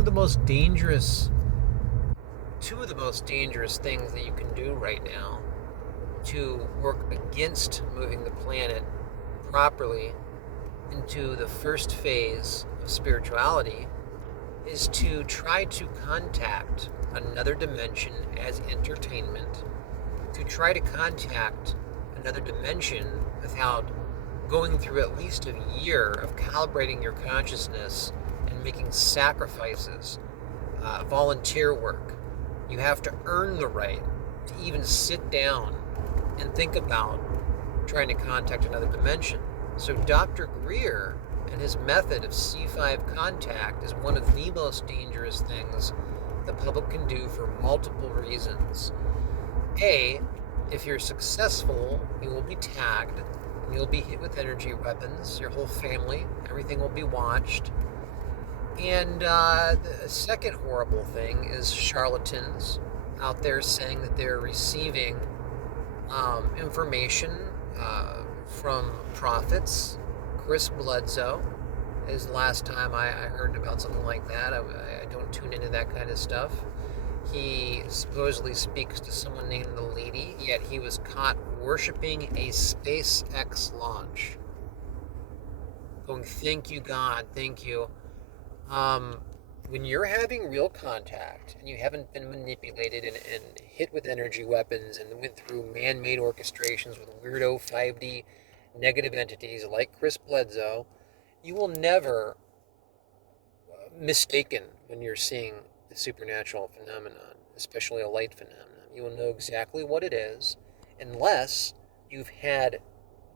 of the most dangerous, two of the most dangerous things that you can do right now to work against moving the planet properly into the first phase of spirituality is to try to contact another dimension as entertainment, to try to contact another dimension without going through at least a year of calibrating your consciousness and making sacrifices, volunteer work. You have to earn the right to even sit down and think about trying to contact another dimension. So Dr. Greer and his method of C5 contact is one of the most dangerous things the public can do for multiple reasons. A, if you're successful, you will be tagged and you'll be hit with energy weapons. Your whole family, everything will be watched. And the second horrible thing is charlatans out there saying that they're receiving information from prophets. Chris Bledsoe is the last time I heard about something like that. I don't tune into that kind of stuff. He supposedly speaks to someone named the Lady, yet he was caught worshiping a SpaceX launch. Going, thank you, God, thank you. When you're having real contact and you haven't been manipulated and hit with energy weapons and went through man-made orchestrations with weirdo 5D negative entities like Chris Bledsoe, you will never mistaken when you're seeing a supernatural phenomenon, especially a light phenomenon. You will know exactly what it is unless you've had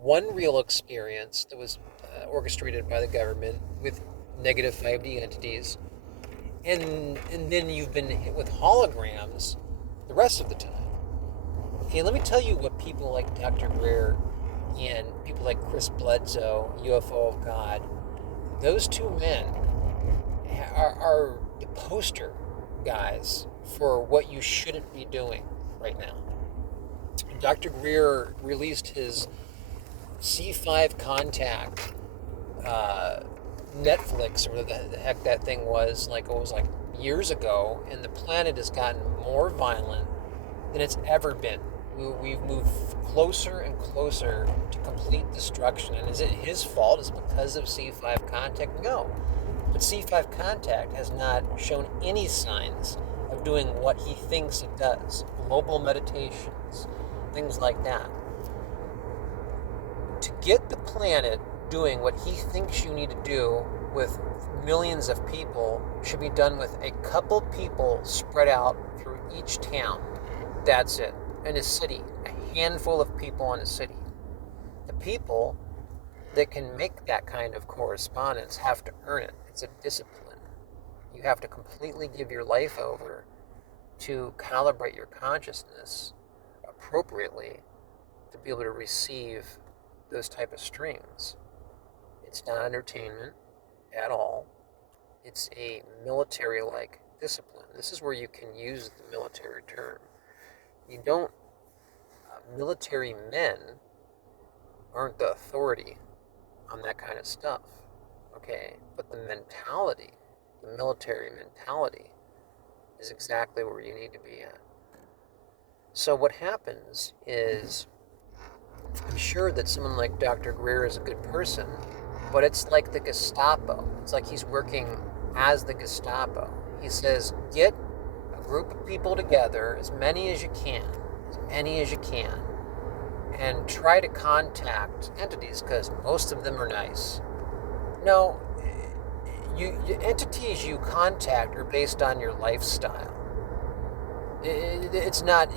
one real experience that was orchestrated by the government with negative 5D entities, and then you've been hit with holograms the rest of the time. Okay, let me tell you what people like Dr. Greer and people like Chris Bledsoe, UFO of God, those two men are the poster guys for what you shouldn't be doing right now. Dr. Greer released his C5 Contact Netflix, or whatever the heck that thing was, like it was like years ago, and the planet has gotten more violent than it's ever been. We've moved closer and closer to complete destruction. And is it his fault? Is it because of C5 Contact? No. But C5 Contact has not shown any signs of doing what he thinks it does. Global meditations, things like that. To get the planet doing what he thinks you need to do with millions of people should be done with a couple people spread out through each town. That's it. In a city, a handful of people in a city. The people that can make that kind of correspondence have to earn it. It's a discipline. You have to completely give your life over to calibrate your consciousness appropriately to be able to receive those type of streams. It's not entertainment at all. It's a military-like discipline. This is where you can use the military term. You don't, military men aren't the authority on that kind of stuff, okay? But the mentality, the military mentality, is exactly where you need to be at. So what happens is, I'm sure that someone like Dr. Greer is a good person, but it's like the Gestapo. It's like he's working as the Gestapo. He says, get a group of people together, as many as you can, and try to contact entities, because most of them are nice. No, entities you contact are based on your lifestyle. It's not,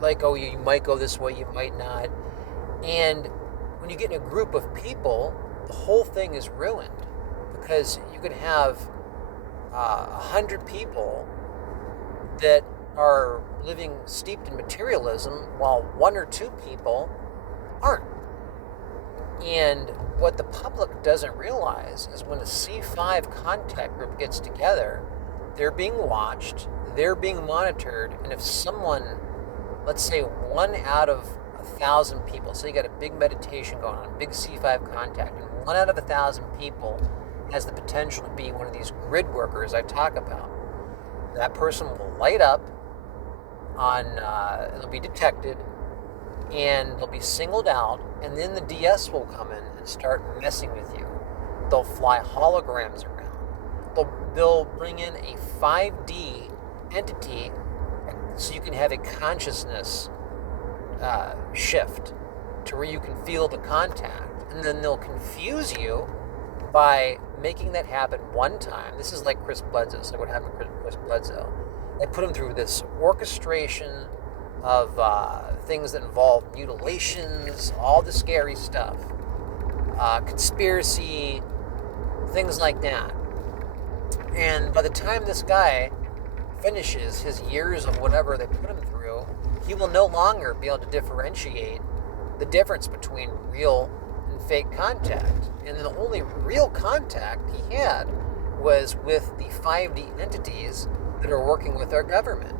you might go this way, you might not. And when you get in a group of people, the whole thing is ruined, because you could have 100 people that are living steeped in materialism while one or two people aren't. And what the public doesn't realize is when a C5 contact group gets together, they're being watched, they're being monitored, and if someone, let's say 1 out of 1,000 people. So you got a big meditation going on, big C5 contact, and 1 out of 1,000 people has the potential to be one of these grid workers I talk about. That person will light up on, it'll be detected, and they'll be singled out, and then the DS will come in and start messing with you. They'll fly holograms around. They'll bring in a 5D entity so you can have a consciousness shift to where you can feel the contact, and then they'll confuse you by making that happen one time. This is like Chris Bledsoe. So what happened to Chris Bledsoe? They put him through this orchestration of things that involve mutilations, all the scary stuff, conspiracy, things like that. And by the time this guy finishes his years of whatever they put him through, he will no longer be able to differentiate the difference between real and fake contact. And the only real contact he had was with the 5D entities that are working with our government.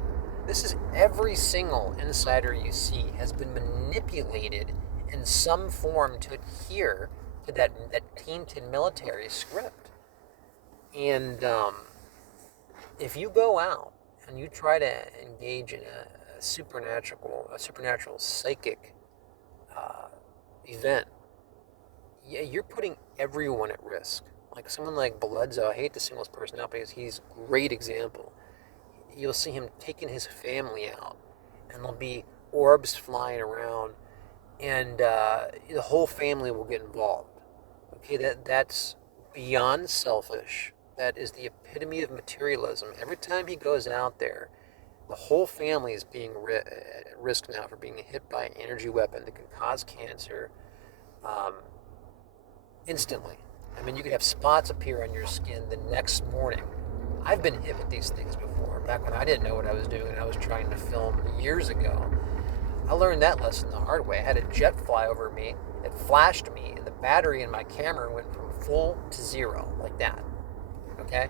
This is every single insider you see has been manipulated in some form to adhere to that tainted military script. And if you go out and you try to engage in a supernatural psychic event, yeah, you're putting everyone at risk. Like someone like Bledsoe, I hate to single this person out because he's a great example. You'll see him taking his family out, and there'll be orbs flying around, and the whole family will get involved. Okay, that's beyond selfish. That is the epitome of materialism. Every time he goes out there, the whole family is being at risk now for being hit by an energy weapon that can cause cancer instantly. I mean, you could have spots appear on your skin the next morning. I've been hit with these things before, back when I didn't know what I was doing and I was trying to film years ago. I learned that lesson the hard way. I had a jet fly over me, it flashed me, and the battery in my camera went from full to zero, like that. Okay?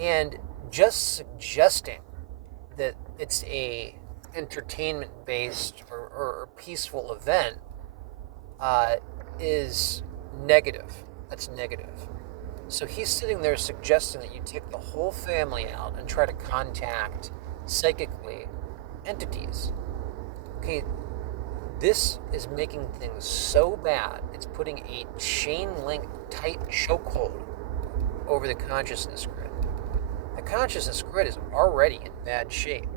And just suggesting that it's a entertainment-based or peaceful event is negative. That's negative. So he's sitting there suggesting that you take the whole family out and try to contact psychically entities. Okay, this is making things so bad, it's putting a chain link tight chokehold over the consciousness grid. The consciousness grid is already in bad shape.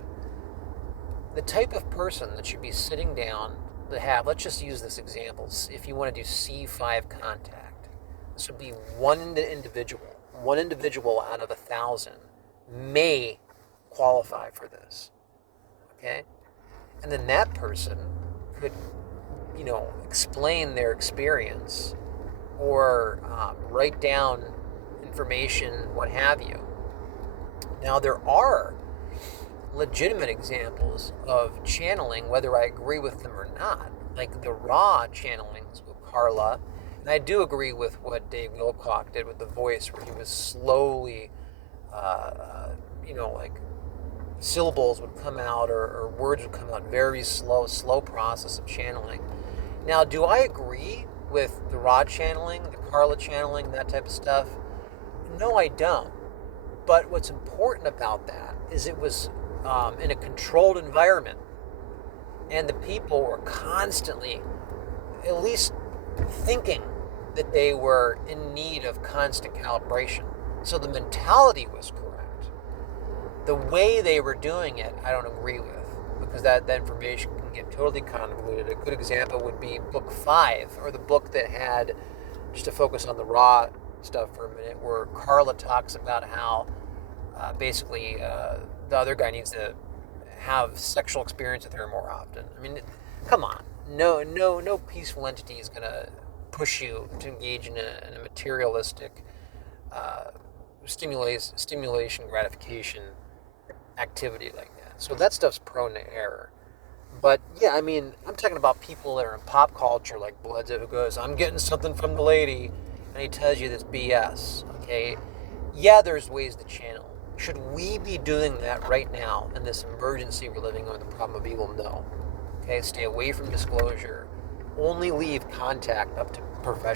The type of person that should be sitting down to have, let's just use this example, if you want to do C5 contact, this would be one individual out of 1,000 may qualify for this, okay? And then that person could, explain their experience or write down information, what have you. Now, there are legitimate examples of channeling, whether I agree with them or not, like the raw channelings with Carla. And I do agree with what Dave Wilcock did with the voice, where he was slowly, like syllables would come out or words would come out, very slow process of channeling. Now, do I agree with the raw channeling, the Carla channeling, that type of stuff? No, I don't. But what's important about that is it was in a controlled environment, and the people were constantly, at least thinking that they were in need of constant calibration. So the mentality was correct. The way they were doing it, I don't agree with, because that information can get totally convoluted. A good example would be book 5, or the book that had, just to focus on the raw stuff for a minute, where Carla talks about how basically the other guy needs to have sexual experience with her more often. I mean, come on. No peaceful entity is going to push you to engage in a materialistic stimulation gratification activity like that. So that stuff's prone to error. But yeah, I mean, I'm talking about people that are in pop culture, like Bledsoe, who goes, "I'm getting something from the lady," and he tells you this BS. Okay, yeah, there's ways to channel. Should we be doing that right now in this emergency we're living in, the problem of evil? No. Okay, stay away from disclosure. Only leave contact up to professionals.